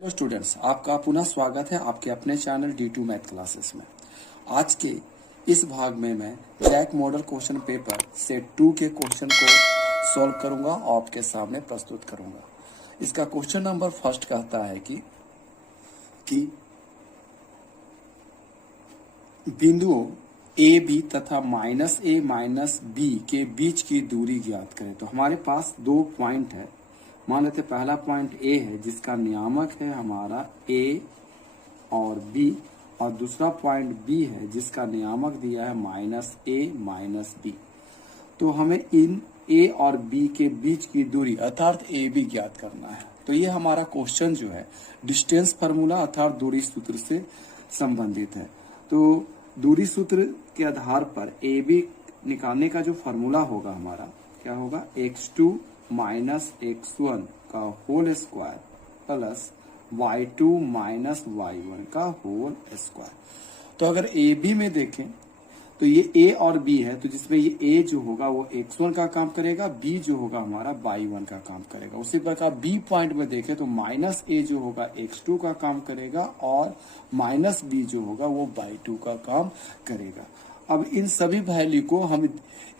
Hello students, आपका पुनः स्वागत है आपके अपने चैनल D2 मैथ क्लासेस में। आज के इस भाग में मैं JAC model question paper set 2 के क्वेश्चन को सॉल्व करूंगा और आपके सामने प्रस्तुत करूंगा। इसका क्वेश्चन नंबर फर्स्ट कहता है कि बिंदुओं ए बी तथा -a -b के बीच की दूरी ज्ञात करें। तो हमारे पास दो पॉइंट है। मान लेते पहला पॉइंट ए है जिसका नियामक है हमारा ए और बी, और दूसरा पॉइंट बी है जिसका नियामक दिया है -a -b। तो हमें इन ए और बी के बीच की दूरी अर्थात ए बी ज्ञात करना है। तो ये हमारा क्वेश्चन जो है डिस्टेंस फार्मूला अर्थात दूरी सूत्र से संबंधित है। तो दूरी सूत्र के आधार पर ए बी निकालने का जो फार्मूला होगा हमारा क्या होगा, x2 -x1 का whole square plus y2 -y1 का होल स्क्वायर। तो अगर ए बी में देखें तो ये a और b है, तो जिसमें ये a जो होगा वो x1 का काम करेगा, b जो होगा हमारा y1 का काम करेगा। उसी प्रकार b पॉइंट में देखें तो -a जो होगा x2 का काम करेगा और -b जो होगा वो y2 का काम करेगा। अब इन सभी वैल्यू को हम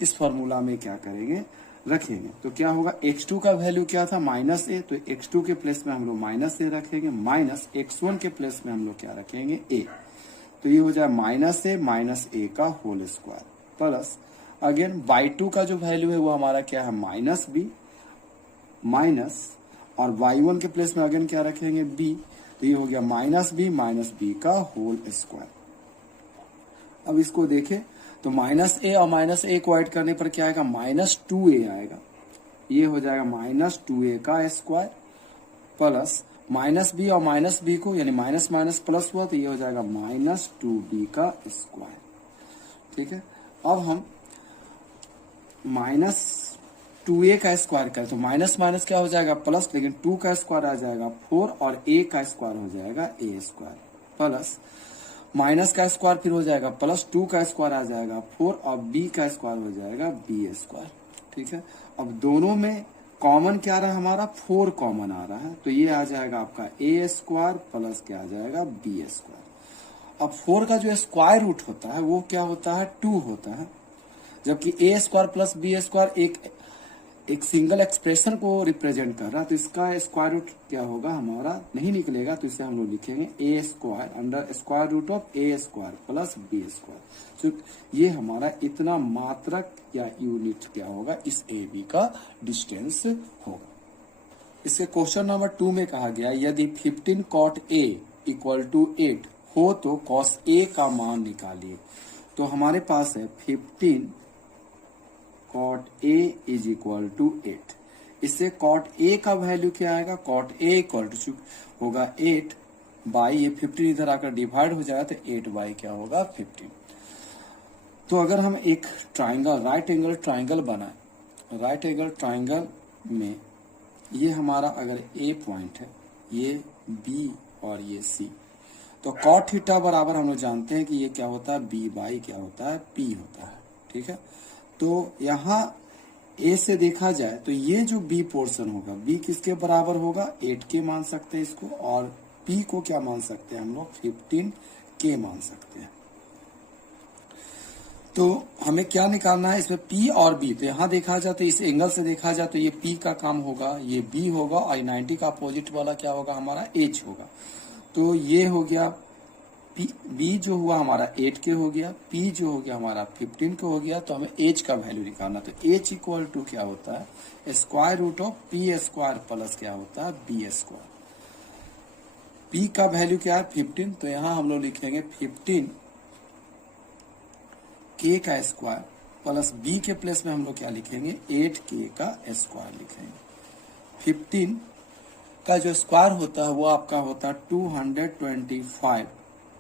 इस फॉर्मूला में क्या करेंगे, रखेंगे। तो क्या होगा, x2 का वैल्यू क्या था -a, तो x2 के प्लेस में हम लोग -a रखेंगे, माइनस x1 के प्लेस में हम लोग क्या रखेंगे, a। तो ये हो जाए -a का whole square plus again y2 का जो वैल्यू है वो हमारा क्या है -b माइनस, और y1 के प्लेस में अगेन क्या रखेंगे, b। तो ये हो गया -b का होल स्क्वायर। अब इसको देखें तो -a और -a को ऐड करने पर क्या आएगा, -2a आएगा। ये हो जाएगा -2a का स्क्वायर प्लस -b और -b को यानी माइनस माइनस प्लस हुआ तो ये हो जाएगा -2b का स्क्वायर। ठीक है, अब हम -2a का स्क्वायर करें तो माइनस माइनस क्या हो जाएगा प्लस, लेकिन 2 का स्क्वायर आ जाएगा 4 और a का स्क्वायर हो जाएगा a स्क्वायर प्लस माइनस का स्क्वायर फिर हो जाएगा प्लस 2 का स्क्वायर आ जाएगा 4 और b का स्क्वायर हो जाएगा b स्क्वायर। ठीक है, अब दोनों में कॉमन क्या रहा हमारा, 4 कॉमन आ रहा है, तो ये आ जाएगा आपका a स्क्वायर प्लस क्या आ जाएगा b स्क्वायर। अब 4 का जो स्क्वायर रूट होता है वो क्या होता है, 2 होता है, जबकि a square plus b square एक सिंगल एक्सप्रेशन को रिप्रेजेंट कर रहा है। तो इसका स्क्वायर रूट क्या होगा हमारा नहीं निकलेगा, तो इसे हम लोग लिखेंगे a square under square root of a square plus b square. तो ये हमारा इतना मात्रक या यूनिट क्या होगा, इस ए बी का डिस्टेंस होगा। इसके क्वेश्चन नंबर 2 में कहा गया यदि 15 cot a इक्वल टू 8 हो तो cos a का मान निकालिए। तो हमारे पास है 15 cot a is equal to 8। इससे cot a का वैल्यू क्या आएगा, cot a इक्वल टू होगा 8 बाई, ये 15 इधर आकर डिवाइड हो जाएगा तो 8 बाई क्या होगा 15। तो अगर हम एक ट्राइंगल राइट एंगल ट्राइंगल बनाए, राइट एंगल ट्राइंगल में ये हमारा अगर a पॉइंट है, ये b और ये c, तो cot थीटा बराबर हम लोग जानते हैं कि ये क्या होता है, b बाई क्या होता है, p होता है। ठीक है, तो यहाँ a से देखा जाए तो ये जो b पोर्शन होगा, b किसके बराबर होगा, 8 के मान सकते हैं इसको, और p को क्या मान सकते हैं हम लोग, 15 के मान सकते हैं। तो हमें क्या निकालना है इसमें p और b। तो यहाँ देखा जाए तो इस एंगल से देखा जाए तो ये p का काम होगा, ये b होगा, और 90 का अपोजिट वाला क्या होगा हमारा h होगा। तो ये हो गया b जो हुआ हमारा 8 के हो गया, p जो हो गया हमारा 15 के हो गया। तो हमें h का वैल्यू निकालना, तो h इक्वल टू क्या होता है, square root of p square plus क्या होता है b स्क्वायर। p का वैल्यू क्या है 15, तो यहाँ हम लोग लिखेंगे 15 k का स्क्वायर प्लस b के प्लेस में हम लोग क्या लिखेंगे 8k का स्क्वायर लिखेंगे। 15 का जो स्क्वायर होता है वो आपका होता है 225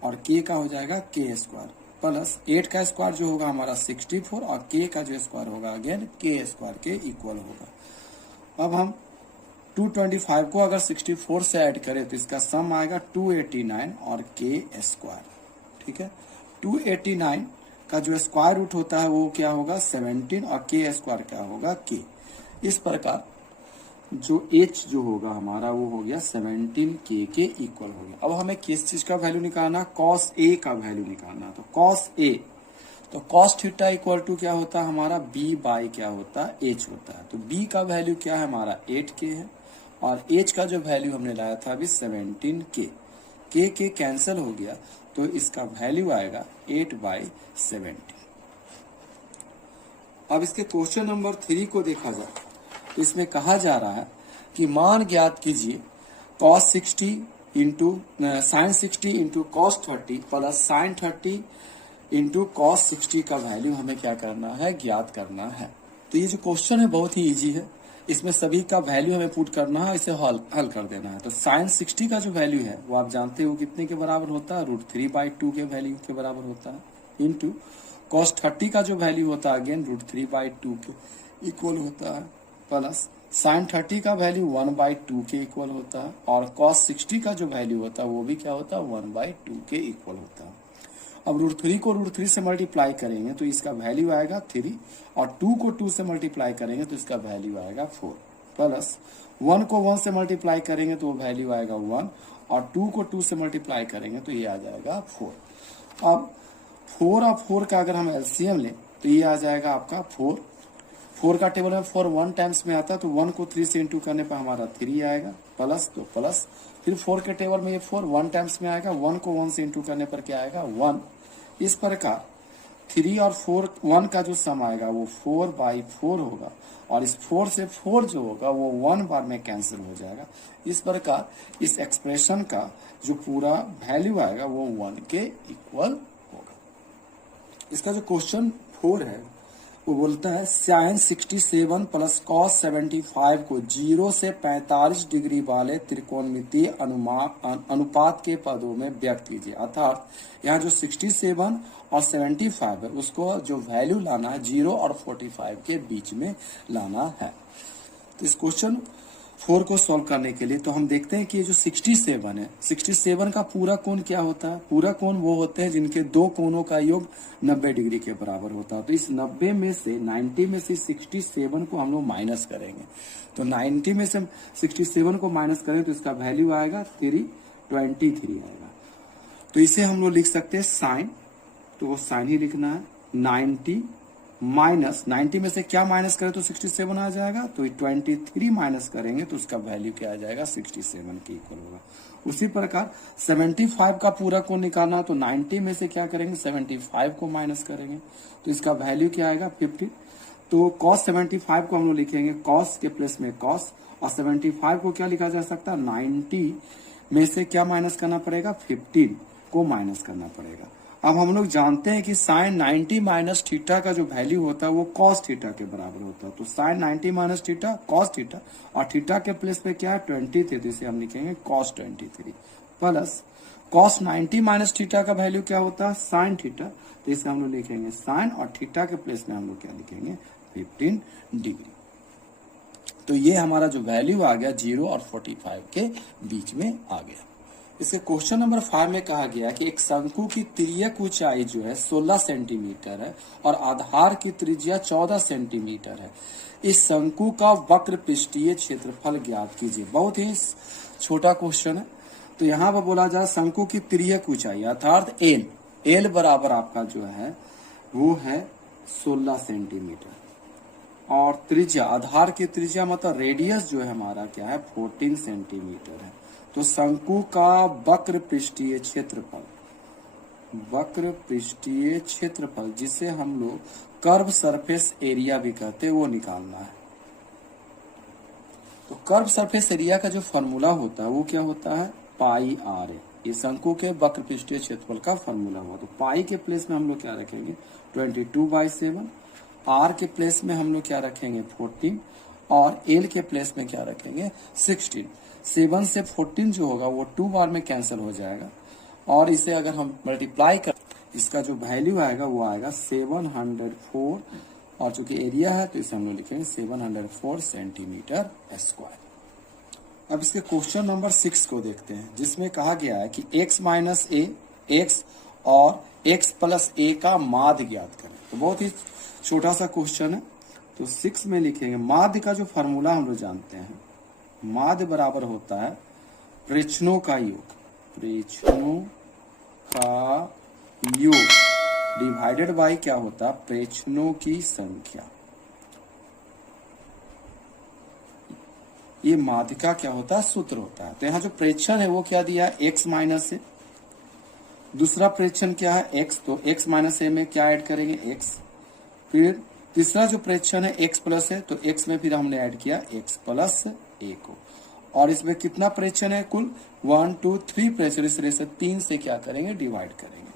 और k का हो जाएगा k स्क्वायर प्लस 8 का स्क्वायर जो होगा हमारा 64 और k का जो स्क्वायर होगा अगेन k स्क्वायर के इक्वल होगा। अब हम 225 को अगर 64 से ऐड करें तो इसका सम आएगा 289 और k स्क्वायर। ठीक है, 289 का जो स्क्वायर रूट होता है वो क्या होगा 17 और k स्क्वायर क्या होगा k। इस प्रकार जो h जो होगा हमारा वो हो गया 17k के इक्वल हो गया। अब हमें किस चीज का वैल्यू निकालना, cos a का वैल्यू निकालना। तो cos a, तो cos थीटा इक्वल टू क्या होता है हमारा b बाई क्या होता है h होता है। तो b का वैल्यू क्या है हमारा 8k है और h का जो वैल्यू हमने लाया था अभी 17k, k कैंसिल हो गया तो इसका वैल्यू आएगा 8/17। अब इसके क्वेश्चन नंबर 3 को देखा जाए तो इसमें कहा जा रहा है कि मान ज्ञात कीजिए cos 60 into sine 60 into cos 30 plus sign 30 into cos 60 का वैल्यू हमें क्या करना है, ज्ञात करना है। तो ये जो क्वेश्चन है बहुत ही इजी है, इसमें सभी का वैल्यू हमें पुट करना है, इसे हल कर देना है। तो साइन 60 का जो वैल्यू है वो आप जानते हो कितने के बराबर होता है, √3/2 के वैल्यू के बराबर होता है, इंटू कॉस 30 का जो वैल्यू होता है अगेन √3/2 के इक्वल होता है, प्लस साइन 30 का वैल्यू 1/2 के इक्वल होता है और कॉस 60 का जो वैल्यू होता है वो भी क्या होता है 1/2 के इक्वल होता है। अब √3 को √3 से मल्टीप्लाई करेंगे तो इसका वैल्यू आएगा 3 और 2 को 2 से मल्टीप्लाई करेंगे तो इसका वैल्यू आएगा 4, प्लस 1 को 1 से मल्टीप्लाई करेंगे तो वैल्यू आएगा 1 और 2 को 2 से मल्टीप्लाई करेंगे तो ये आ जाएगा 4। अब 4 और 4 का अगर हम एलसीएम लें तो ये आ जाएगा आपका 4 का टेबल में 4 1 टाइम्स में आता है तो 1 को 3 से इंटू करने पर हमारा 3 आएगा, प्लस तो प्लस फिर 4 के टेबल में ये 4 1 टाइम्स में आएगा, 1 को 1 से इंटू करने पर क्या आएगा 1। इस प्रकार 3 और 4 1 का जो सम आएगा वो 4/4 होगा और इस 4 से 4 जो होगा वो 1 बार में कैंसिल हो जाएगा। इस प्रकार इस एक्सप्रेशन का जो पूरा वैल्यू आएगा वो 1 के इक्वल होगा। इसका जो क्वेश्चन 4 है वो बोलता है साइन 67 प्लस कॉस 75 को 0 से 45 डिग्री वाले त्रिकोणमितीय अनुपात के पदों में व्यक्त कीजिए। अर्थात यहाँ जो 67 और 75 है उसको जो वैल्यू लाना है 0 और 45 के बीच में लाना है। तो इस क्वेश्चन 4 को सॉल्व करने के लिए तो हम देखते हैं कि ये जो 67 है, 67 का पूरा कोण क्या होता है, पूरा कोण वो होते हैं जिनके दो कोणों का योग 90 डिग्री के बराबर होता है। तो इस 90 में से 90 में से 67 को हम लोग माइनस करेंगे, तो 90 में से 67 को माइनस करें तो इसका वैल्यू आएगा 23 आएगा। तो इसे हम लोग लिख सकते हैं साइन, तो वो साइन ही लिखना है, 90 माइनस 90 में से क्या माइनस करें तो 67 आ जाएगा, तो 23 माइनस करेंगे तो उसका वैल्यू क्या आ जाएगा 67 के इक्वल होगा। उसी प्रकार 75 का पूरा कोण निकालना है तो 90 में से क्या करेंगे 75 को माइनस करेंगे तो इसका वैल्यू क्या आएगा 50। तो cos 75 को हम लोग लिखेंगे cos के प्लेस में cos और 75 को क्या लिखा जा सकता है 90 में से क्या माइनस करना पड़ेगा 15 को माइनस करना पड़ेगा। अब हम लोग जानते हैं कि साइन 90 माइनस थीटा का जो वैल्यू होता है वो कॉस थीटा के बराबर होता है। तो sine 90 minus theta cos theta और थीटा के प्लेस पे क्या है 23, तो इसे हम लिखेंगे cos 23 plus cos 90 minus theta का वैल्यू क्या होता है साइन थीटा, तो इसे हम लोग लिखेंगे साइन और थीटा के प्लेस में हम लोग क्या लिखेंगे 15 डिग्री। तो ये हमारा जो वैल्यू आ गया 0 और 45 के बीच में आ गया। इसके क्वेश्चन नंबर 5 में कहा गया कि एक शंकु की तिर्यक ऊंचाई जो है 16 सेंटीमीटर है और आधार की त्रिज्या 14 सेंटीमीटर है। इस शंकु का वक्र पृष्ठीय क्षेत्रफल ज्ञात कीजिए। बहुत ही छोटा क्वेश्चन है। तो यहाँ पर बोला जा शंकु की तिर्यक ऊंचाई अर्थात एल बराबर आपका जो है वो है 16 सेंटीमीटर और त्रिज्या आधार की त्रिज्या मतलब रेडियस जो है हमारा क्या है 14 सेंटीमीटर है। तो शंकु का वक्र पृष्ठीय क्षेत्रफल जिसे हम लोग कर्व सरफेस एरिया भी कहते हैं वो निकालना है। तो कर्व सरफेस एरिया का जो फॉर्मूला होता है वो क्या होता है पाई आर है। ये शंकु के वक्र पृष्ठीय क्षेत्रफल का फॉर्मूला हुआ। तो पाई के प्लेस में हम लोग क्या रखेंगे 22/7, आर के प्लेस में हम लोग क्या रखेंगे 14 और एल के प्लेस में क्या रखेंगे 16। 7 से 14 जो होगा वो 2 बार में कैंसिल हो जाएगा और इसे अगर हम मल्टीप्लाई कर इसका जो वैल्यू आएगा वो आएगा 704 और चूंकि एरिया है तो इसे हम लोग लिखेंगे 704 सेंटीमीटर स्क्वायर। अब इसके क्वेश्चन नंबर 6 को देखते हैं जिसमें कहा गया है कि x माइनस ए एक्स और x प्लस ए का माध्य ज्ञात करें। तो बहुत ही छोटा सा क्वेश्चन है। तो 6 में लिखेंगे माध्य का जो फॉर्मूला हम लोग जानते हैं माध्य बराबर होता है प्रेक्षणों का योग, प्रेक्षणों का योग डिवाइडेड बाय क्या होता है, प्रेक्षणों की संख्या। ये माध्य का क्या होता है, सूत्र होता है। तो यहाँ जो प्रेक्षण है वो क्या दिया है, x माइनस ए। दूसरा प्रेक्षण क्या है, x, तो x माइनस ए में क्या ऐड करेंगे, x। फिर तीसरा जो प्रेक्षण है x प्लस है, तो x में फिर हमने ऐड किया x प्लस ए को। और इसमें कितना प्रेक्षण है, कुल 1 2 3 प्रेक्षण, इस तरह से 3 से क्या करेंगे, डिवाइड करेंगे।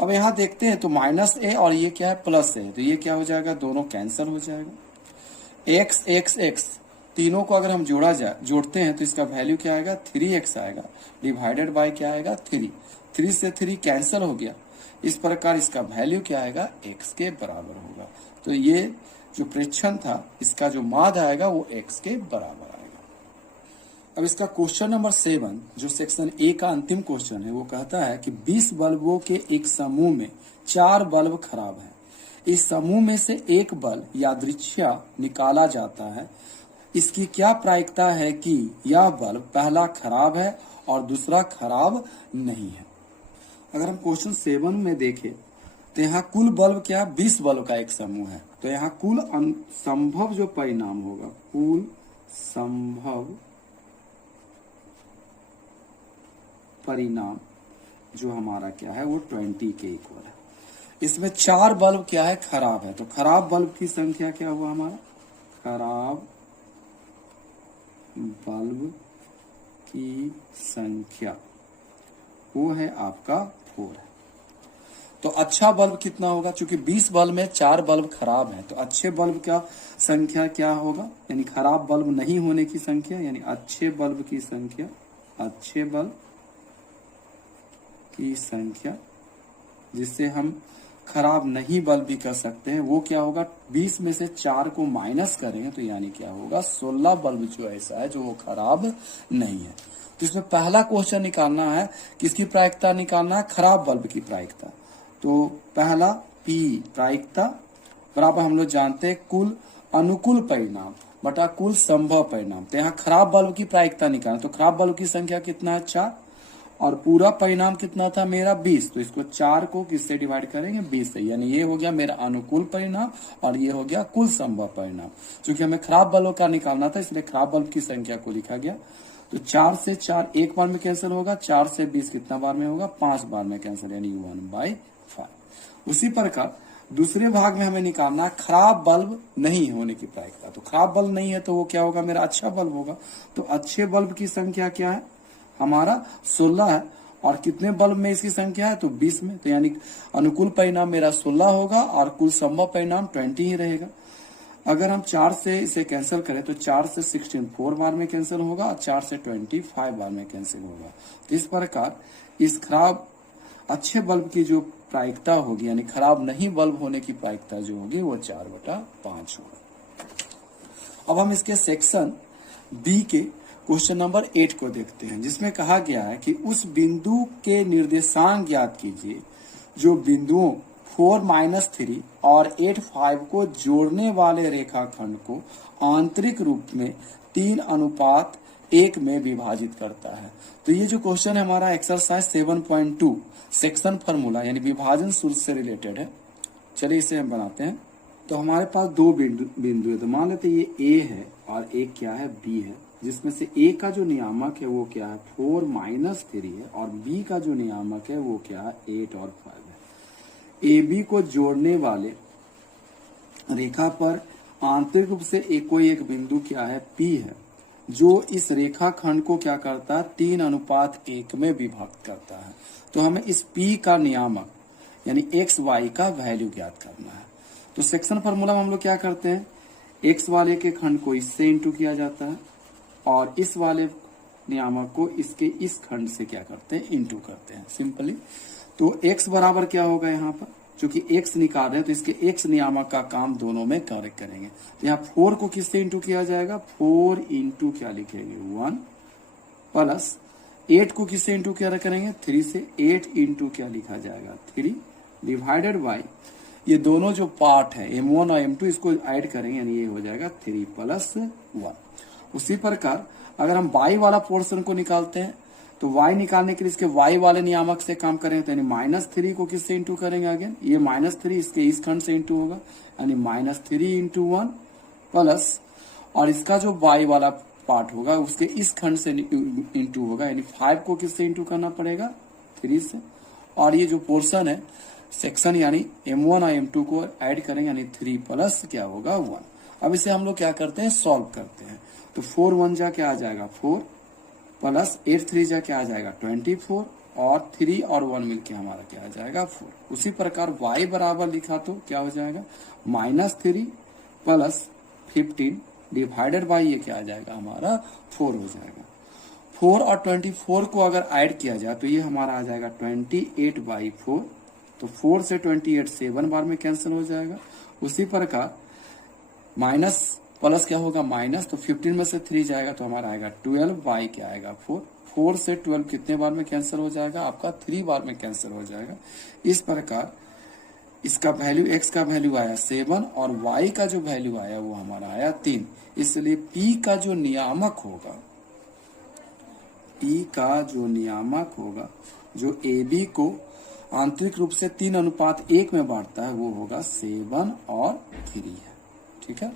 अब यहाँ देखते हैं तो माइनस ए और ये क्या है, प्लस ए, तो ये क्या हो जाएगा, दोनों कैंसिल हो जाएगा। x x x तीनों को अगर हम जोड़ते हैं तो इसका वैल्यू क्या आएगा, 3x आएगा, डिवाइडेड बाय क्या आएगा, 3 से 3 कैंसिल हो गया। इस प्रकार इसका वैल्यू क्या आएगा, x के बराबर होगा। तो ये जो प्रेक्षण था इसका जो माध्य आएगा वो x के बराबर आएगा। अब इसका क्वेश्चन नंबर 7 जो सेक्शन ए का अंतिम क्वेश्चन है वो कहता है कि 20 बल्बों के एक समूह में 4 बल्ब खराब है। इस समूह में से एक बल्ब यादृच्छिक निकाला जाता है। इसकी क्या प्रायिकता है कि यह बल्ब पहला खराब है और दूसरा खराब नहीं है। अगर हम क्वेश्चन 7 में देखें तो यहाँ कुल बल्ब क्या, 20 बल्ब का एक समूह है। तो यहाँ कुल संभव जो परिणाम होगा, कुल संभव परिणाम जो हमारा क्या है वो 20 के इक्वल है। इसमें 4 बल्ब क्या है, खराब है। तो खराब बल्ब की संख्या क्या हुआ हमारा, खराब बल्ब की संख्या वो है आपका 4 है। तो अच्छा बल्ब कितना होगा, क्योंकि 20 बल्ब में 4 बल्ब खराब है, तो अच्छे बल्ब का संख्या क्या होगा, यानी खराब बल्ब नहीं होने की संख्या, यानी अच्छे बल्ब की संख्या, अच्छे बल्ब की संख्या जिससे हम खराब नहीं बल्ब भी कर सकते हैं, वो क्या होगा, 20 में से 4 को माइनस करेंगे तो यानी क्या होगा, 16 बल्ब जो ऐसा है जो वो खराब नहीं है। तो इसमें पहला क्वेश्चन निकालना है, किसकी प्रायिकता निकालना है, खराब बल्ब की प्रायिकता। तो पहला P प्रायिकता बराबर हम लोग जानते हैं कुल अनुकूल परिणाम बटा कुल संभव परिणाम। तो यहाँ खराब बल्ब की प्रायिकता निकालना, तो खराब बल्ब की संख्या कितना है, 4, और पूरा परिणाम कितना था मेरा 20, तो इसको 4 को किससे डिवाइड करेंगे, 20 से, यानी ये हो गया मेरा अनुकूल परिणाम और ये हो गया कुल संभव परिणाम। क्योंकि हमें खराब बल्ब का निकालना था इसलिए खराब बल्ब की संख्या को लिखा गया। तो 4 से 4 एक बार में कैंसिल होगा, 4 से 20 कितना बार में होगा, 5 बार में कैंसिल, यानी 1/5। उसी प्रकार दूसरे भाग में हमें निकालना खराब बल्ब नहीं होने की प्रायिकता। तो खराब बल्ब नहीं है तो वो क्या होगा, मेरा अच्छा बल्ब होगा। तो अच्छे बल्ब की संख्या क्या है हमारा, 16 है, और कितने बल्ब में इसकी संख्या है, तो 20 में, तो यानी अनुकूल परिणाम मेरा 16 होगा और कुल संभव परिणाम 20 ही रहेगा। अगर हम 4 से इसे कैंसिल करें तो 4 से 16 4 बार में कैंसिल होगा और 4 से 25 बार में कैंसिल होगा। तो इस प्रकार इस खराब अच्छे बल्ब की जो प्रायिकता होगी, यानी खराब नहीं बल्ब होने की प्रायिकता जो होगी वो 4/5 होगा। अब हम इसके सेक्शन बी के क्वेश्चन नंबर 8 को देखते हैं, जिसमें कहा गया है कि उस बिंदु के निर्देशांक ज्ञात कीजिए जो बिंदुओं 4-3 और 8-5 को जोड़ने वाले रेखाखंड को आंतरिक रूप में 3:1 में विभाजित करता है। तो ये जो क्वेश्चन है हमारा एक्सरसाइज 7.2 सेक्शन फॉर्मूला यानी विभाजन सूत्र से रिलेटेड है। चलिए इसे हम बनाते हैं। तो हमारे पास दो बिंदु है, तो मान लेते ये ए है और एक क्या है, बी है, जिसमें से ए का जो नियामक है वो क्या है, 4-3 है, और बी का जो नियामक है वो क्या है, 8 और 5 है। ए बी को जोड़ने वाले रेखा पर आंतरिक रूप से कोई एक बिंदु क्या है, पी है, जो इस रेखाखंड को क्या करता है, 3:1 में विभक्त करता है। तो हमें इस पी का नियामक यानी एक्स वाई का वैल्यू ज्ञात करना है। तो सेक्शन फॉर्मूला में हम लोग क्या करते हैं, एक्स वाले के खंड को इससे इंटू किया जाता है और इस वाले नियामक को इसके इस खंड से क्या करते हैं, इंटू करते हैं सिंपली। तो x बराबर क्या होगा यहाँ पर, क्योंकि x निकाल रहे हैं तो इसके x नियामक का काम दोनों में कार्य करेंगे। तो यहाँ 4 को किससे इंटू किया जाएगा, 4 इंटू क्या लिखेंगे, 1 प्लस 8 को किससे इंटू क्या करेंगे, 3 से, 8 इंटू क्या लिखा जाएगा, 3 डिवाइडेड बाई ये दोनों जो पार्ट है m1 और m2 इसको ऐड करेंगे यानी ये हो जाएगा 3 + 1। उसी प्रकार अगर हम y वाला पोर्शन को निकालते हैं तो y निकालने के लिए इसके y वाले नियामक से काम करेंगे, तो यानी -3 को किससे इंटू करेंगे अगेन, ये -3 इसके इस खंड से इंटू होगा, यानी -3 इंटू 1 प्लस, और इसका जो y वाला पार्ट होगा उसके इस खंड से इंटू होगा, यानी 5 को किससे इंटू करना पड़ेगा, 3 से, और ये जो पोर्शन है सेक्शन यानी m1 और m2 को ऐड करेंगे, यानी 3 प्लस क्या होगा 1। अब इसे हम लोग क्या करते हैं, सॉल्व करते हैं, तो 4 1 जा क्या आ जाएगा 4 प्लस 8 3 जा क्या आ जाएगा 24, और 3 और 1 मिलके हमारा क्या आ जाएगा 4। उसी प्रकार y बराबर लिखा तो क्या हो जाएगा -3 प्लस 15 डिवाइडेड बाई ये क्या आ जाएगा हमारा 4 हो जाएगा। 4 और 24 को अगर ऐड किया जाए तो ये हमारा आ जाएगा 28/4, तो 4 से 28 7 बार में कैंसिल हो जाएगा। उसी प्रकार माइनस प्लस क्या होगा माइनस, तो 15 में से 3 जाएगा तो हमारा आएगा 12 बाई क्या आएगा 4। 4 से 12 कितने बार में कैंसिल हो जाएगा, आपका 3 बार में कैंसिल हो जाएगा। इस प्रकार इसका वैल्यू x का वैल्यू आया 7 और y का जो वैल्यू आया वो हमारा आया 3। इसलिए p का जो नियामक होगा, p का जो नियामक होगा जो AB को आंतरिक रूप से 3:1 में बांटता है वो होगा 7 और 3 है। ठीक है।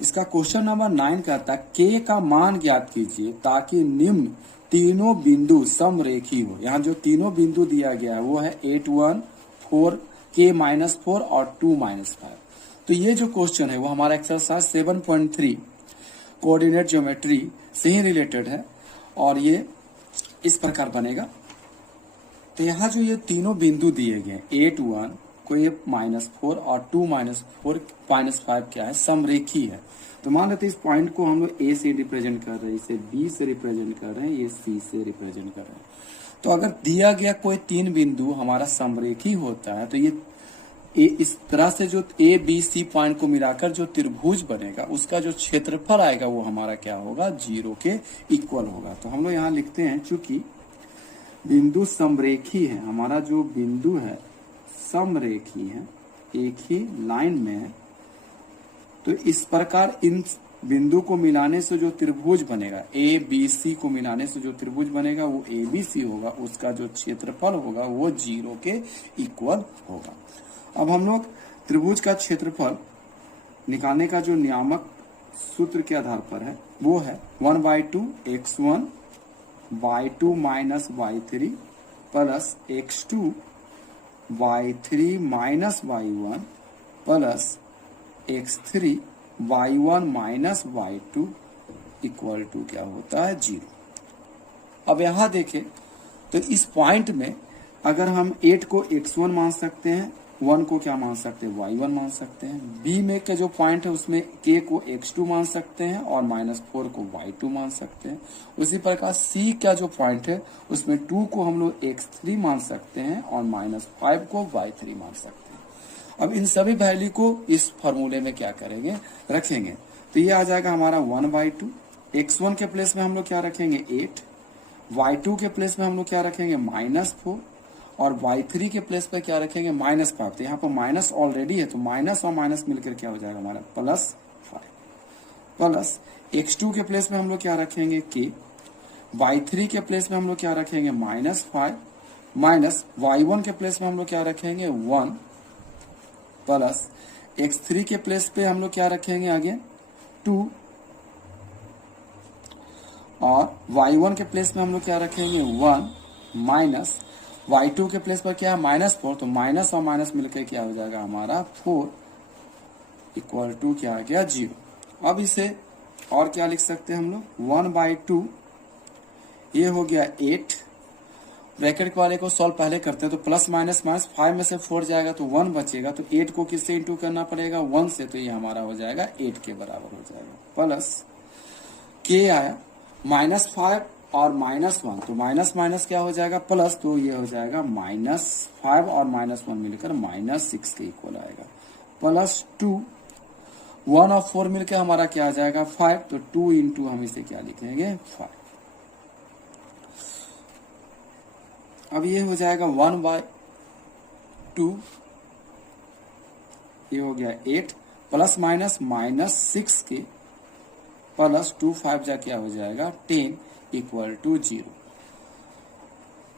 इसका क्वेश्चन नंबर 9 कहता है k का मान ज्ञात कीजिए ताकि निम्न तीनों बिंदु समरेखी हो। यहाँ जो तीनों बिंदु दिया गया है वो है 8 1 4 k -4 और 2 -5। तो ये जो क्वेश्चन है वो हमारा एक्सरसाइज 7.3 कोऑर्डिनेट ज्योमेट्री से ही रिलेटेड है और ये इस प्रकार बनेगा। तो यहाँ जो ये तीनों बिंदु दिए गए 8 1 को ये -4 और 2 -5 क्या है, समरेखी है। तो मान लेते इस पॉइंट को हम लोग A से रिप्रेजेंट कर रहे हैं, इसे B से रिप्रेजेंट कर रहे हैं, ये C से रिप्रेजेंट कर रहे हैं। तो अगर दिया गया कोई 3 बिंदु हमारा समरेखी होता है तो ये इस तरह से जो A B C पॉइंट को मिलाकर जो त्रिभुज बनेगा उसका जो क्षेत्रफल आएगा वो हमारा क्या होगा 0 के इक्वल होगा। तो हम लोग यहाँ लिखते हैं चूंकि बिंदु समरेखी है, हमारा जो बिंदु है समरेखी है, एक ही लाइन में है, तो इस प्रकार इन बिंदु को मिलाने से जो त्रिभुज बनेगा A B C को मिलाने से जो त्रिभुज बनेगा वो ABC होगा, उसका जो क्षेत्रफल होगा वो 0 के इक्वल होगा। अब हम लोग त्रिभुज का क्षेत्रफल निकालने का जो नियामक सूत्र के आधार पर है वो है 1/2 x1 y2 minus y3 plus x2 y3 minus y1 plus x3 y1 minus y2 equal to क्या होता है 0। अब यहां देखें तो इस पॉइंट में अगर हम 8 को x1 मान सकते हैं, 1 को क्या मान सकते हैं y1 मान सकते हैं, B में का जो पॉइंट है उसमें k को x2 मान सकते हैं और -4 को y2 मान सकते हैं। उसी प्रकार C का जो पॉइंट है उसमें 2 को हम लोग x3 मान सकते हैं और -5 को y3 मान सकते हैं। अब इन सभी वैल्यू को इस फॉर्मूले में क्या करेंगे रखेंगे, तो ये आ जाएगा हमारा 1/2। x1 के प्लेस में हम लोग क्या रखेंगे 8, y2 के प्लेस में हम लोग क्या रखेंगे -4 और y3 के प्लेस पे क्या रखेंगे -5। तो यहाँ पर माइनस ऑलरेडी है तो माइनस और माइनस मिलकर क्या हो जाएगा हमारा +5 प्लस x2 के प्लेस में हम लोग क्या रखेंगे k, y3 के प्लेस में हम लोग क्या रखेंगे -5 माइनस y1 के प्लेस में हम लोग क्या रखेंगे 1 प्लस x3 के प्लेस पे हम लोग क्या रखेंगे आगे 2 और y1 के प्लेस में हम लोग क्या रखेंगे 1 माइनस y2 के प्लेस पर क्या है -4, तो माइनस और माइनस मिलकर क्या हो जाएगा हमारा 4 इक्वल टू क्या आ गया 0। अब इसे और क्या लिख सकते हैं हम लोग 1/2, ये हो गया 8, ब्रैकेट वाले को सॉल्व पहले करते हैं तो प्लस माइनस 5 में से 4 जाएगा तो 1 बचेगा, तो 8 को किससे इंटू करना पड़ेगा 1 से, तो ये हमारा हो जाएगा 8 के बराबर हो जाएगा। प्लस k आया -5 और -1, तो माइनस माइनस क्या हो जाएगा प्लस, तो ये हो जाएगा -5 और -1 मिलकर -6 के इक्वल आएगा। प्लस 2 1 और 4 मिलकर हमारा क्या आ जाएगा 5, तो 2 इंटू हम इसे क्या लिखेंगे 5। अब ये हो जाएगा 1/2, ये हो गया 8 प्लस माइनस -6 के प्लस 2 5 जा क्या हो जाएगा 10 इक्वल टू 0।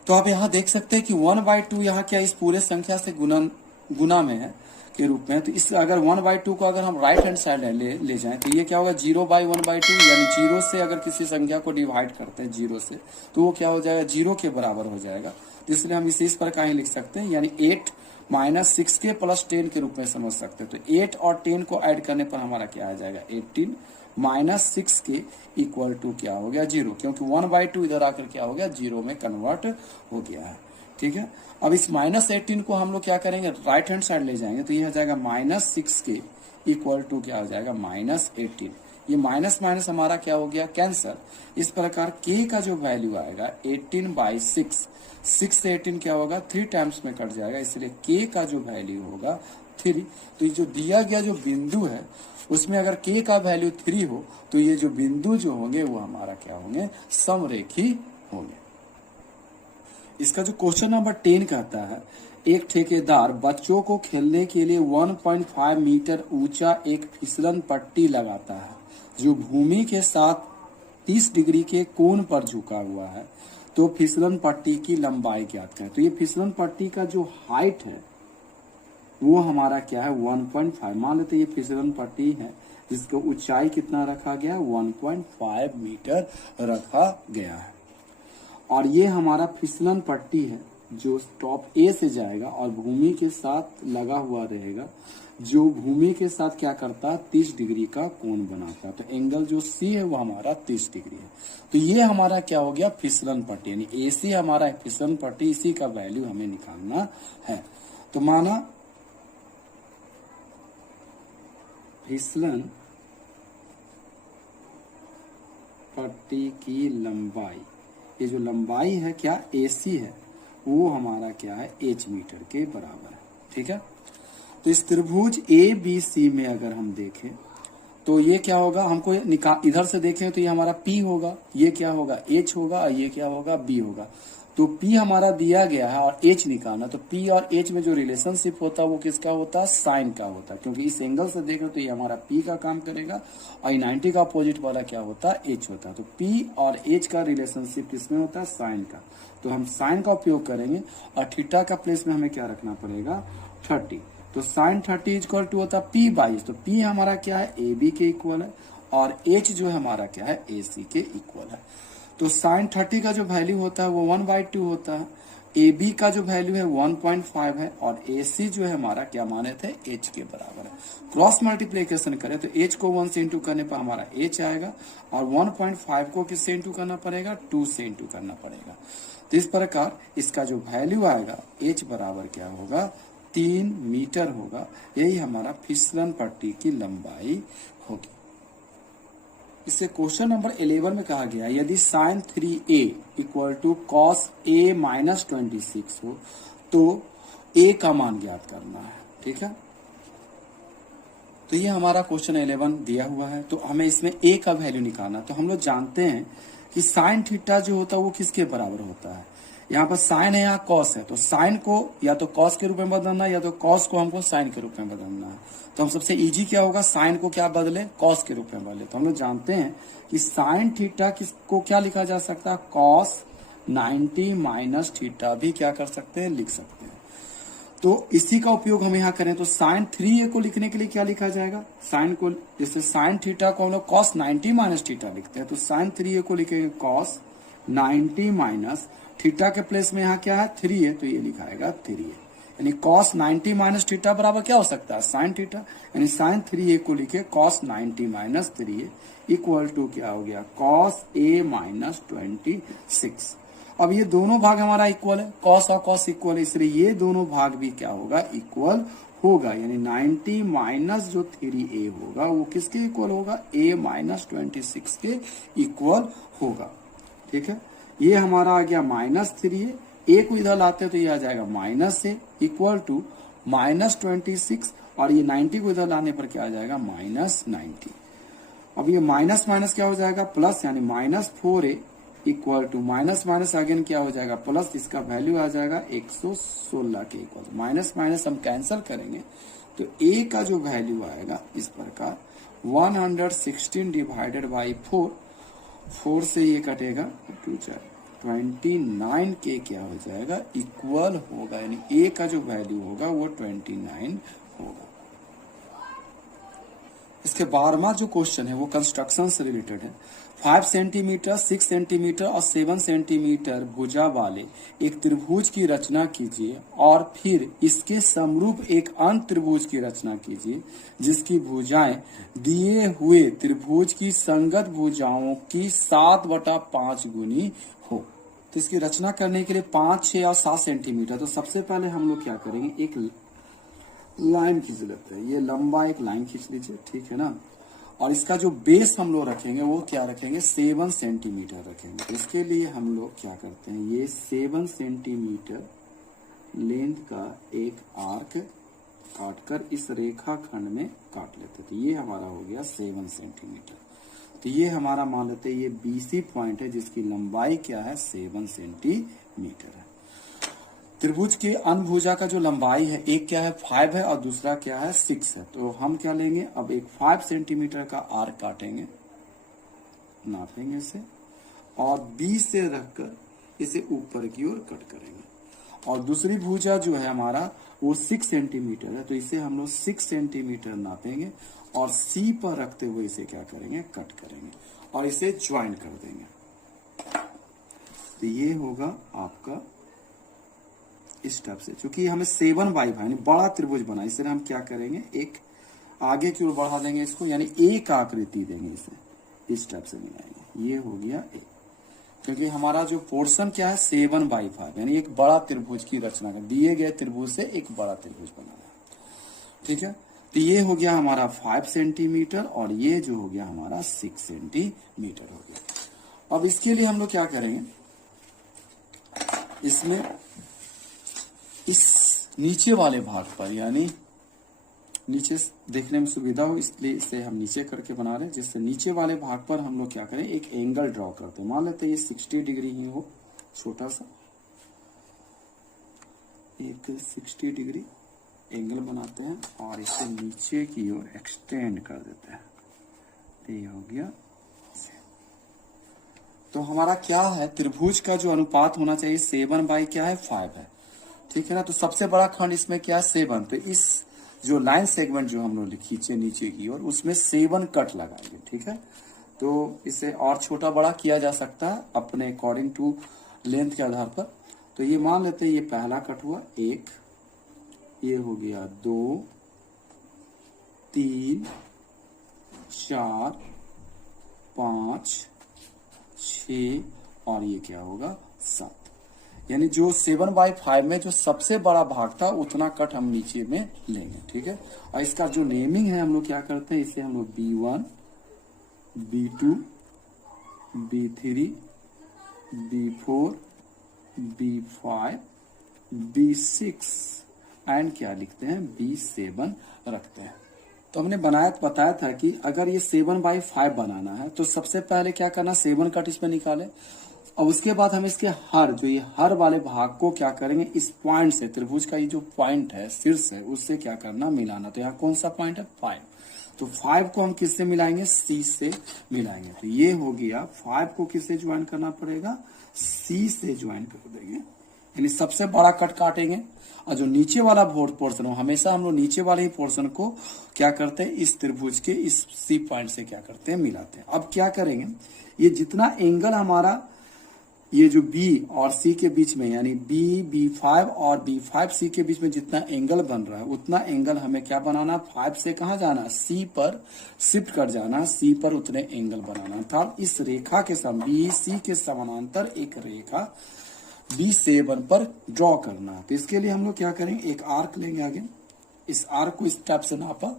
तो आप यहाँ देख सकते हैं कि 1/2 यहाँ क्या इस पूरे संख्या से गुना में है के रूप में। तो इस अगर 1/2 को अगर हम राइट हैंड साइड ले जाएं तो ये क्या होगा 0/1/2, यानी 0 से अगर किसी संख्या को डिवाइड करते हैं 0 से तो वो क्या हो जाएगा 0 के बराबर हो जाएगा। इसलिए हम इसे इस प्रकार ही लिख सकते हैं, यानी 8 - 6 के प्लस 10 के रूप में समझ सकते हैं। तो 8 और 10 को ऐड करने पर हमारा क्या आ जाएगा 18 - 6 के इक्वल टू क्या हो गया 0, क्योंकि 1/2 इधर आकर क्या हो गया 0 में कन्वर्ट हो गया है। ठीक है, अब इस -18 को हम लोग क्या करेंगे राइट हैंड साइड ले जाएंगे तो ये हो जाएगा -6 के इक्वल टू क्या हो जाएगा -18। ये माइनस माइनस हमारा क्या हो गया कैंसर। इस प्रकार k का जो वैल्यू आएगा 18/6, 6 से 18 क्या होगा 3 टाइम्स में कट जाएगा, इसलिए k का जो वैल्यू होगा 3। तो ये जो दिया गया जो बिंदु है उसमें अगर k का वैल्यू 3 हो तो ये जो बिंदु जो होंगे वो हमारा क्या होंगे समरेखी होंगे। इसका जो क्वेश्चन नंबर 10 कहता है, एक ठेकेदार बच्चों को खेलने के लिए 1.5 मीटर ऊंचा एक फिसलन पट्टी लगाता है जो भूमि के साथ 30 डिग्री के कोण पर झुका हुआ है। तो फिसलन पट्टी की लंबाई ज्ञात करें। तो ये फिसलन पट्टी का जो हाइट है वो हमारा क्या है 1.5। मान लेते ये फिसलन पट्टी है जिसको ऊंचाई कितना रखा गया 1.5 मीटर रखा गया है। और ये हमारा फिसलन पट्टी है जो टॉप ए से जाएगा और भूमि के साथ लगा हुआ रहेगा, जो भूमि के साथ क्या करता है 30 डिग्री का कोण बनाता है। तो एंगल जो सी है वो हमारा 30 डिग्री है। तो ये हमारा क्या हो गया फिसलन पट्टी, यानी ए सी हमारा फिसलन पट्टी, इसी का वैल्यू हमें निकालना है। तो माना फिसलन पट्टी की लंबाई, ये जो लंबाई है क्या AC है वो हमारा क्या है H मीटर के बराबर है। ठीक है, तो इस त्रिभुज ABC में अगर हम देखें तो ये क्या होगा, हमको इधर से देखें तो ये हमारा P होगा, ये क्या होगा H होगा और ये क्या होगा B होगा। तो P हमारा दिया गया है और H निकालना, तो P और H में जो रिलेशनशिप होता है वो किसका होता है साइन का होता है, क्योंकि इस एंगल से देख रहे हो तो ये हमारा P का काम करेगा और 90 का अपोजिट वाला क्या होता है H होता है। तो P और H का रिलेशनशिप किसमें होता है साइन का। तो हम साइन का उपयोग करेंगे और थीटा का प्लेस में हमें क्या रखना पड़ेगा 30। तो साइन 30 इक्वल टू होता है P/, तो P हमारा क्या है AB के इक्वल है और H जो है हमारा क्या है AC के इक्वल है। तो साइन 30 का जो वैल्यू होता है वो 1/2 होता है, AB का जो वैल्यू है 1.5 है और AC जो है हमारा क्या माने थे H के बराबर है। क्रॉस मल्टीप्लीकेशन करें तो H को 1 से इंटू करने पर हमारा H आएगा और 1.5 को किससे इंटू करना पड़ेगा 2 से इंटू करना पड़ेगा। तो इस प्रकार इसका जो वैल्यू आएगा H बराबर क्या होगा 3 मीटर होगा। यही हमारा फिसलन पट्टी की लंबाई होगी। इससे क्वेश्चन नंबर 11 में कहा गया यदि sin 3a equal to cos a - 26 हो तो a का मान ज्ञात करना है। ठीक है, तो ये हमारा क्वेश्चन 11 दिया हुआ है। तो हमें इसमें a का वैल्यू निकालना। तो हम लोग जानते हैं कि साइन थीटा जो होता है वो किसके बराबर होता है, यहाँ पर साइन है यहाँ कॉस है, तो साइन को या तो कॉस के रूप में बदलना है या तो कॉस को हमको साइन के रूप में बदलना है। तो हम सबसे इजी क्या होगा साइन को क्या बदले कॉस के रूप में बदले। तो हम लोग जानते हैं कि साइन थीटा किसको क्या लिखा जा सकता है कॉस 90 माइनस थीटा भी क्या कर सकते हैं लिख सकते हैं। तो इसी का उपयोग हम यहाँ करें तो साइन 3a को लिखने के लिए क्या लिखा जाएगा साइन को, जैसे साइन थीटा को हम लोग कॉस 90 माइनस थीटा लिखते हैं तो साइन 3a को लिखेंगे कॉस 90 माइनस थीटा के प्लेस में यहाँ क्या है 3 है तो ये लिखाएगा 3a, यानी cos 90 माइनस थीटा बराबर क्या हो सकता है साइन थीटा, यानी साइन 3a को लिखे cos 90 minus 3a equal to क्या हो गया cos a - 26। अब ये दोनों भाग हमारा इक्वल है, cos और cos इक्वल है, इसलिए ये दोनों भाग भी क्या होगा इक्वल होगा, यानी 90 माइनस जो 3a होगा वो किसके इक्वल होगा a - 26 के इक्वल होगा। ठीक है, ये हमारा आ गया -3a, a को इधर लाते हैं तो ये आ जाएगा -a इक्वल टू -26 और ये 90 को इधर लाने पर क्या आ जाएगा -90। अब ये माइनस माइनस क्या हो जाएगा प्लस, यानी -4a equal to minus minus again क्या हो जाएगा प्लस, इसका वैल्यू आ जाएगा 116 के इक्वल। माइनस माइनस हम कैंसिल करेंगे तो a का जो वैल्यू आएगा इस प्रकार 116 डिवाइडेड बाई 4, 4 से ये कटेगा 2 4, 29 के क्या हो जाएगा इक्वल होगा, यानी ए का जो वैल्यू होगा वो 29 होगा। इसके 12वां जो क्वेश्चन है वो कंस्ट्रक्शन से रिलेटेड है। 5 सेंटीमीटर, 6 सेंटीमीटर और 7 सेंटीमीटर भुजा वाले एक त्रिभुज की रचना कीजिए और फिर इसके समरूप एक अन्य त्रिभुज की रचना कीजिए जिसकी भुजाएं दिए हुए त्रिभुज की संगत भुजाओं की 7/5 गुनी हो। तो इसकी रचना करने के लिए 5, 6 और 7 सेंटीमीटर, तो सबसे पहले हम लोग क्या करेंगे, एक लाइन खींच लेते हैं। ये लंबा एक लाइन खींच लीजिए, ठीक है ना। और इसका जो बेस हम लोग रखेंगे वो क्या रखेंगे, 7 सेंटीमीटर रखेंगे। तो इसके लिए हम लोग क्या करते हैं, ये 7 सेंटीमीटर लेंथ का एक आर्क काटकर इस रेखा खंड में काट लेते हैं। तो ये हमारा हो गया 7 सेंटीमीटर। तो ये हमारा मान लेते हैं ये BC पॉइंट है जिसकी लंबाई क्या है, 7 सेंटीमीटर है। त्रिभुज के अन्य भुजा का जो लंबाई है, एक क्या है 5 है और दूसरा क्या है 6 है। तो हम क्या लेंगे, अब एक 5 सेंटीमीटर का आर्क काटेंगे, नापेंगे इसे और B से रखकर इसे ऊपर की ओर कट करेंगे। और दूसरी भुजा जो है हमारा वो 6 सेंटीमीटर है, तो इसे हम लोग 6 सेंटीमीटर नापेंगे और C पर रखते हुए इसे क्या करेंगे, कट करेंगे और इसे ज्वाइन कर देंगे। तो ये होगा आपका इस स्टेप से, क्योंकि हमें 7/5 यानी बड़ा त्रिभुज बना, इसलिए हम क्या करेंगे, एक आगे की ओर बढ़ा देंगे इसको, यानी एक आकृति देंगे इसे, इस स्टेप से मिलाएंगे। ये हो गया एक, क्योंकि हमारा जो पोर्शन क्या है 7/5 यानी एक बड़ा त्रिभुज की रचना कर, दिए गए त्रिभुज से एक बड़ा त्रिभुज बनाना है, ठीक है। तो ये हो गया हमारा 5 सेंटीमीटर और ये जो हो गया हमारा 6 सेंटीमीटर हो गया। अब इसके लिए हम लोग क्या करेंगे, इसमें इस नीचे वाले भाग पर, यानी नीचे देखने में सुविधा हो इसलिए इसे हम नीचे करके बना रहे हैं, जिससे नीचे वाले भाग पर हम लोग क्या करें, एक एंगल ड्रॉ करते हैं। मान लेते हैं ये 60 डिग्री ही हो, छोटा सा एक 60 डिग्री एंगल बनाते हैं और इसे नीचे की ओर एक्सटेंड कर देते हैं। तो ये हो गया। तो हमारा क्या है, त्रिभुज का जो अनुपात होना चाहिए 7/5 क्या है 5 है, ठीक है ना। तो सबसे बड़ा खंड इसमें क्या है 7, तो इस जो लाइन सेगमेंट जो हम लोग खींचे नीचे की ओर उसमें 7 कट लगाएंगे, ठीक है। तो इसे और छोटा बड़ा किया जा सकता है अपने अकॉर्डिंग टू लेंथ के आधार पर। तो ये मान लेते हैं ये पहला कट हुआ 1, ये हो गया 2, 3, 4, 5, 6 और ये क्या होगा 7। यानी जो 7/5 में जो सबसे बड़ा भाग था उतना कट हम नीचे में लेंगे, ठीक है। और इसका जो नेमिंग है हम लोग क्या करते हैं, इसे हम लोग B1, B2, B3, B4, B5, B6 and क्या लिखते हैं B7 रखते हैं। तो हमने बताया था कि अगर ये 7/5 बनाना है तो सबसे पहले क्या करना, 7 कट इसमें निकाले और उसके बाद हम इसके हर जो ये हर वाले भाग को क्या करेंगे, इस पॉइंट से, त्रिभुज का ये जो पॉइंट है शीर्ष है उससे क्या करना, मिलाना। तो यहाँ कौन सा पॉइंट है 5, तो 5 को हम किससे मिलाएंगे, C से मिलाएंगे। तो ये हो गया 5 को किससे ज्वाइन करना पड़ेगा, C से ज्वाइन कर देंगे, यानी सबसे बड़ा कट काटेंगे। और जो नीचे वाला पोर्शन हो, हमेशा हम लोग नीचे वाले ही पोर्शन को क्या करते हैं, इस त्रिभुज के इस C पॉइंट से क्या करते हैं, मिलाते हैं। अब क्या करेंगे, ये जितना एंगल हमारा ये जो B और C के बीच में, यानी B5 और B5C के बीच में जितना एंगल बन रहा है उतना एंगल हमें क्या बनाना, 5 से कहाँ जाना, C पर शिफ्ट कर जाना, C पर उतने एंगल बनाना था। इस रेखा के BC के समानांतर एक रेखा B7 पर ड्रॉ करना। तो इसके लिए हम लोग क्या करेंगे, एक आर्क लेंगे आगे, इस आर्क को इस टाइप से नापा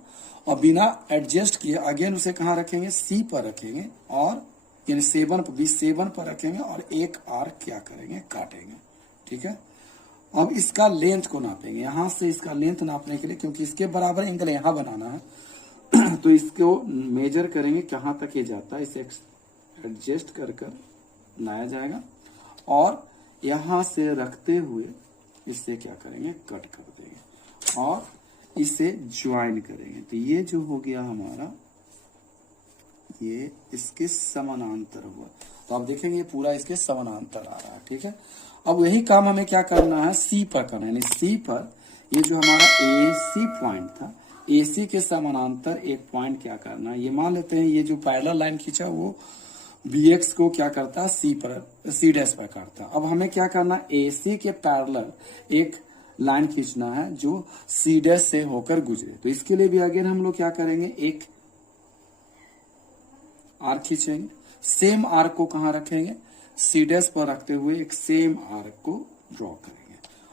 और बिना एडजस्ट किए अगेन उसे कहाँ रखेंगे, C पर रखेंगे और यानी B7 पर रखेंगे और एक आर्क क्या करेंगे, काटेंगे, ठीक है। अब इसका लेंथ को नापेंगे, यहां से इसका लेंथ नापने के लिए, क्योंकि इसके बराबर एंगल यहां बनाना है तो इसको मेजर करेंगे कहां तक ये जाता है, इसे एडजस्ट कर लाया जाएगा और यहां से रखते हुए इससे क्या करेंगे, कट कर देंगे और इसे ज्वाइन करेंगे। तो ये जो हो गया हमारा ये इसके समानांतर हुआ। तो आप देखेंगे ये पूरा इसके समानांतर आ रहा है, ठीक है। अब यही काम हमें क्या करना है, सी पर करना है, यानी सी पर ये जो हमारा ए सी पॉइंट था, ए सी के समानांतर एक पॉइंट क्या करना है, ये मान लेते हैं ये जो पैरेलल लाइन खींचा वो बी एक्स को क्या करता है, सी पर सी डैश पर काटता। अब हमें क्या करना, ए सी के पैरेलल एक लाइन खींचना है जो सी डैश से होकर गुजरे। तो इसके लिए भी अगेन हम लोग क्या करेंगे, एक आर्क खींचेंगे, सेम आर्क को कहां रखेंगे, सी डैश पर रखते हुए एक सेम आर्क को ड्रॉ करेंगे।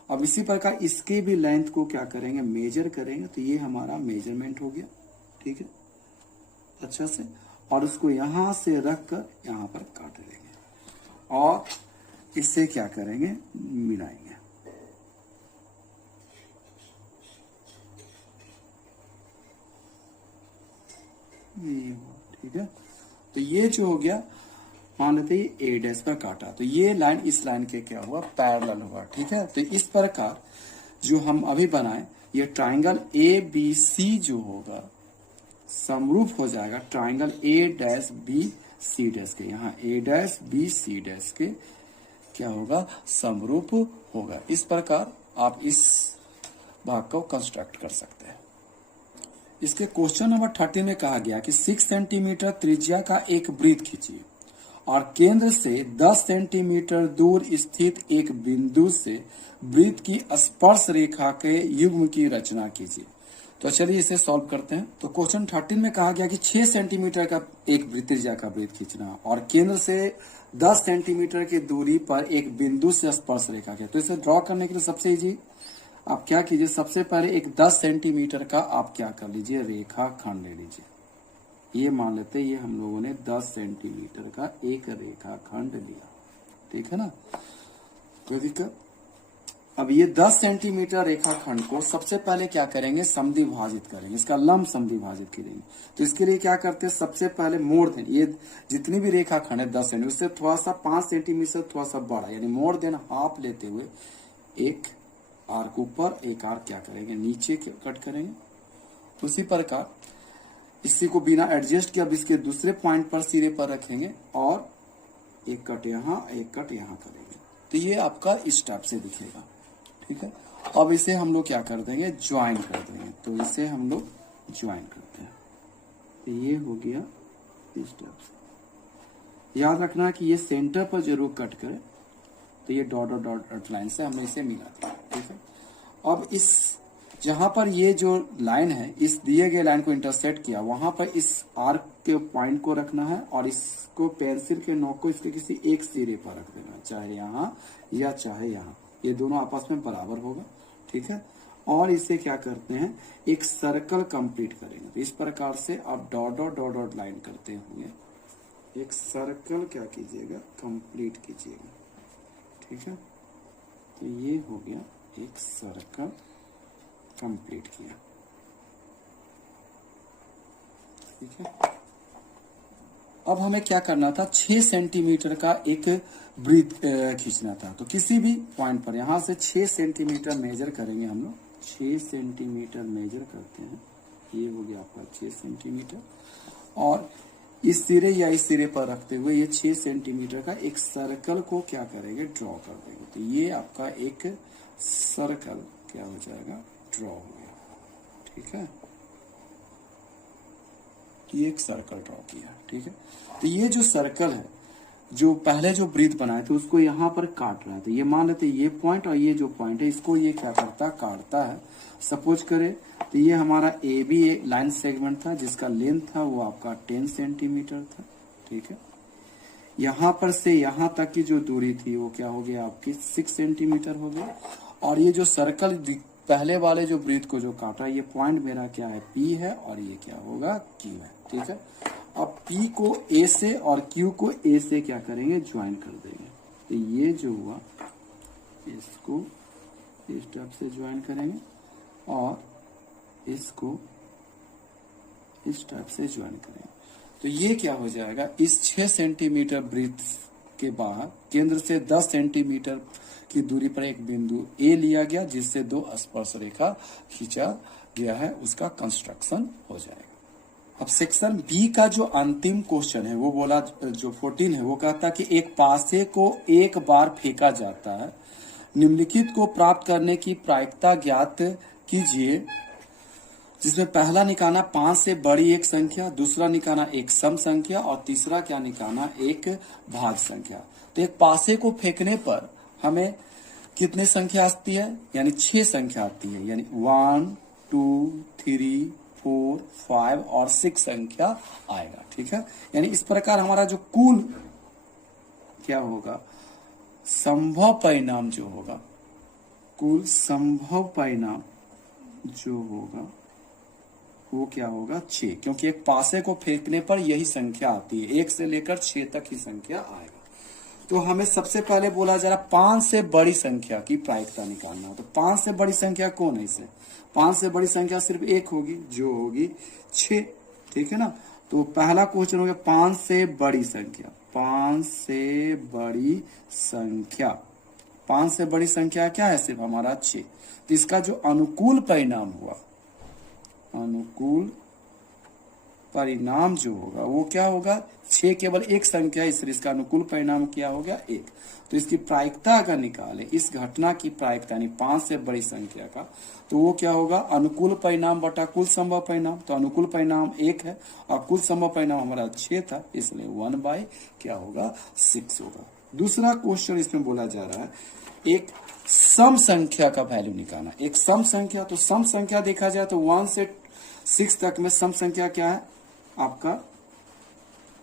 अब इसी प्रकार इसके भी लेंथ को क्या करेंगे, मेजर करेंगे। तो ये हमारा मेजरमेंट हो गया, ठीक है, अच्छा से। और उसको यहां से रखकर यहां पर काट देंगे और इससे क्या करेंगे, मिलाएंगे। ठीक है, तो ये जो हो गया, मान लेते हैं ए डैश पर काटा, तो ये लाइन इस लाइन के क्या हुआ, पैरेलल हुआ, ठीक है। तो इस प्रकार जो हम अभी बनाए, ये ट्राइंगल ए बी सी जो होगा समरूप हो जाएगा triangle A dash B C dash के। यहाँ A dash B C dash के क्या होगा, समरूप होगा। इस प्रकार आप इस भाग को कंस्ट्रक्ट कर सकते हैं। इसके क्वेश्चन नंबर 30 में कहा गया कि 6 सेंटीमीटर त्रिज्या का एक वृत्त खींचिए और केंद्र से 10 सेंटीमीटर दूर स्थित एक बिंदु से वृत्त की स्पर्श रेखा के युग्म की रचना कीजिए। तो चलिए इसे सॉल्व करते हैं। तो क्वेश्चन 13 में कहा गया कि 6 सेंटीमीटर का एक वृत्त त्रिज्या का वृत्त खींचना और केंद्र से 10 सेंटीमीटर की दूरी पर एक बिंदु से स्पर्श रेखा के। तो इसे ड्रॉ करने के लिए सबसे इजी आप क्या कीजिए, सबसे पहले एक 10 सेंटीमीटर का आप क्या कर लीजिए, रेखा खंड ले लीजिए। ये मान लेते ये हम लोगों ने 10 सेंटीमीटर का एक रेखा खंड लिया, ठीक है ना, कोई दिक्कत। अब ये 10 सेंटीमीटर रेखा खंड को सबसे पहले क्या करेंगे, समद्विभाजित करेंगे, इसका लंब समद्विभाजित करेंगे। तो इसके लिए क्या करते हैं, सबसे पहले मोड़ दें, ये जितनी भी रेखा खंड है 10 सेंटीमीटर, उससे थोड़ा सा 5 सेंटीमीटर थोड़ा सा बड़ा, यानी मोड़ देन हाफ लेते हुए एक आर्क ऊपर एक आर्क क्या करेंगे, नीचे कट करेंगे। उसी प्रकार इसी को बिना एडजस्ट किए अब इसके दूसरे पॉइंट पर सिरे पर रखेंगे और एक कट यहाँ एक कट यहाँ करेंगे। तो ये आपका इस टाइप से दिखेगा, ठीक है। अब इसे हम लोग क्या कर देंगे, ज्वाइन कर देंगे। तो इसे हम लोग ज्वाइन करते हैं। तो ये हो गया इस टाइप से। याद रखना कि ये सेंटर पर जरूर कट करें। तो ये डॉट डॉट डॉट लाइन से हमने इसे मिला दिया, ठीक है। अब इस जहां पर ये जो लाइन है इस दिए गए लाइन को इंटरसेक्ट किया, वहां पर इस आर्क के पॉइंट को रखना है और इसको पेंसिल के नोक को इसके किसी एक सिरे पर रख देना, चाहे यहाँ या चाहे यहाँ, ये दोनों आपस में बराबर होगा, ठीक है। और इसे क्या करते हैं, एक सर्कल कंप्लीट करेंगे। तो इस प्रकार से आप dot dot dot dot line करते हुए एक सर्कल क्या कीजिएगा, कंप्लीट कीजिएगा, ठीक है। तो ये हो गया एक सर्कल कंप्लीट किया, ठीक है। अब हमें क्या करना था, 6 सेंटीमीटर का एक वृत्त खींचना था। तो किसी भी पॉइंट पर यहां से 6 सेंटीमीटर मेजर करेंगे हम लोग। 6 सेंटीमीटर मेजर करते हैं, ये हो गया आपका 6 सेंटीमीटर। और इस सिरे या इस सिरे पर रखते हुए ये 6 सेंटीमीटर का एक सर्कल को क्या करेंगे, ड्रॉ कर देंगे। तो ये आपका एक सर्कल क्या हो जाएगा, ड्रॉ हो गया, ठीक है। ये एक सर्कल ड्रॉ किया, ठीक है। तो ये जो सर्कल है, जो पहले जो वृत्त बनाए थे उसको यहाँ पर काट रहा है। तो ये मान लेते ये पॉइंट और ये जो पॉइंट है इसको ये क्या करता है, काटता है। सपोज करे तो ये हमारा ए बी एक लाइन सेगमेंट था जिसका लेंथ था वो आपका 10 सेंटीमीटर था, ठीक है। यहाँ पर से यहाँ तक की जो दूरी थी वो क्या हो गया आपकी 6 सेंटीमीटर हो गई। और ये जो सर्कल पहले वाले जो वृत्त को जो काटा, ये पॉइंट मेरा क्या है, पी है और ये क्या होगा, क्यू है, ठीक है। अब P को A से और Q को A से क्या करेंगे, ज्वाइन कर देंगे। तो ये जो हुआ इसको इस टाइप से ज्वाइन करेंगे और इसको इस टाइप से ज्वाइन करेंगे। तो ये क्या हो जाएगा, इस 6 सेंटीमीटर वृत्त के बाहर केंद्र से 10 सेंटीमीटर की दूरी पर एक बिंदु A लिया गया जिससे 2 स्पर्श रेखा खींचा गया है, उसका कंस्ट्रक्शन हो जाएगा। अब सेक्शन बी का जो अंतिम क्वेश्चन है वो बोला, जो 14 है वो कहता है कि एक पासे को एक बार फेंका जाता है, निम्नलिखित को प्राप्त करने की प्रायिकता ज्ञात कीजिए, जिसमें पहला निकालना 5 से बड़ी एक संख्या, दूसरा निकालना एक सम संख्या और तीसरा क्या निकालना एक भाज्य संख्या। तो एक पासे को फेंकने पर हमें कितने संख्या आती है, यानी 6 संख्या आती है, यानी 1 2 3 4 5 और 6 संख्या आएगा। ठीक है, यानी इस प्रकार हमारा जो कुल क्या होगा, संभव परिणाम जो होगा, कुल संभव परिणाम जो होगा वो क्या होगा 6, क्योंकि एक पासे को फेंकने पर यही संख्या आती है, 1 से लेकर 6 तक ही संख्या आएगा। तो हमें सबसे पहले बोला जा रहा 5 से बड़ी संख्या की प्रायिकता निकालना। तो 5 से बड़ी संख्या कौन है इसे, 5 से बड़ी संख्या सिर्फ एक होगी जो होगी 6। ठीक है ना, तो पहला क्वेश्चन हो गया 5 से बड़ी संख्या, 5 से बड़ी संख्या, 5 से बड़ी संख्या क्या है, सिर्फ हमारा 6। तो इसका जो अनुकूल परिणाम हुआ, अनुकूल परिणाम जो होगा वो क्या होगा, 6 केवल एक संख्या, इसलिए इसका अनुकूल परिणाम क्या हो गया 1। तो इसकी प्रायिकता अगर निकाले, इस घटना की प्रायिकता यानी 5 से बड़ी संख्या का, तो वो क्या होगा, अनुकूल परिणाम बटा कुल संभव परिणाम। तो अनुकूल परिणाम 1 है और कुल संभव परिणाम हमारा 6 था, इसलिए 1 क्या होगा 6 होगा। दूसरा क्वेश्चन इसमें बोला जा रहा है एक सम संख्या का वैल्यू निकालना। एक सम संख्या, तो सम संख्या देखा जाए तो 1 से 6 तक में सम संख्या क्या है आपका,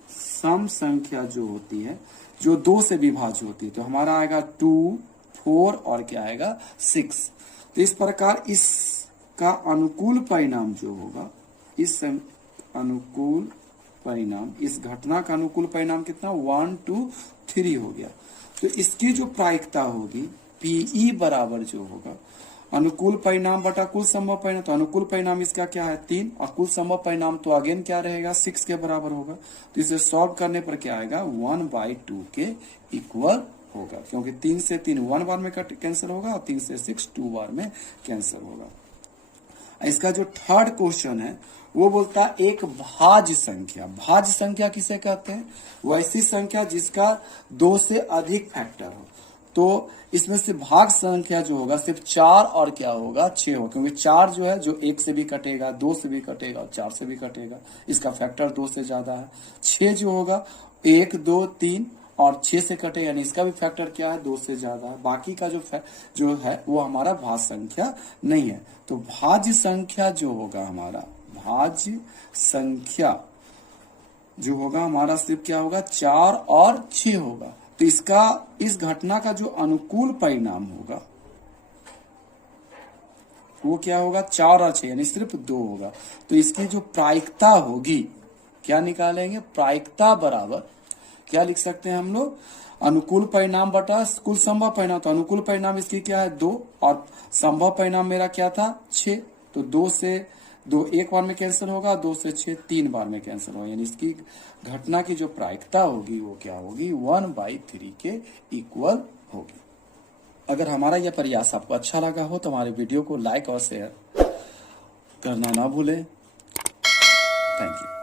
सम संख्या जो होती है जो 2 से विभाज्य होती है, तो हमारा आएगा 2 4 और क्या आएगा 6। तो इस प्रकार इसका अनुकूल परिणाम जो होगा, इस अनुकूल परिणाम, इस घटना का अनुकूल परिणाम कितना 1 2 3 हो गया। तो इसकी जो प्रायिकता होगी पीई बराबर जो होगा अनुकूल परिणाम बटा कुल संभव परिणाम। तो अनुकूल परिणाम इसका क्या है 3 और कुल संभव परिणाम तो अगेन क्या रहेगा 6 के बराबर होगा। तो इसे सॉल्व करने पर क्या आएगा 1/2 के इक्वल होगा, क्योंकि 3 से 3 1 बार में कैंसिल होगा और 3 से 6 2 बार में कैंसिल होगा। इसका जो थर्ड क्वेश्चन है वो बोलता है एक भाज्य संख्या। भाज्य संख्या किसे कहते हैं, वो ऐसी संख्या जिसका 2 से अधिक फैक्टर हो। तो इसमें से भाग संख्या जो होगा सिर्फ 4 और क्या होगा 6 होगा, क्योंकि 4 जो है जो 1 से भी कटेगा, 2 से भी कटेगा और 4 से भी कटेगा, इसका फैक्टर 2 से ज्यादा है। 6 जो होगा 1 2 3 और 6 से कटेगा, यानी इसका भी फैक्टर क्या है 2 से ज्यादा है। बाकी का जो है वो हमारा भाज्य संख्या नहीं है। तो भाज्य संख्या जो होगा हमारा, भाज्य संख्या जो होगा हमारा सिर्फ क्या होगा 4 और 6 होगा। तो इसका, इस घटना का जो अनुकूल परिणाम होगा वो क्या होगा 4 और 6, यानी सिर्फ 2 होगा। तो इसकी जो प्रायिकता होगी क्या निकालेंगे, प्रायिकता बराबर क्या लिख सकते हैं हम लोग, अनुकूल परिणाम बटा कुल संभव परिणाम। तो अनुकूल परिणाम इसकी क्या है 2 और संभव परिणाम मेरा क्या था 6। तो 2 से 2 एक बार में कैंसिल होगा, 2 से 6 3 बार में कैंसिल होगा, यानी इसकी घटना की जो प्रायिकता होगी वो क्या होगी 1/3 के इक्वल होगी। अगर हमारा यह प्रयास आपको अच्छा लगा हो तो हमारे वीडियो को लाइक और शेयर करना ना भूलें। Thank you.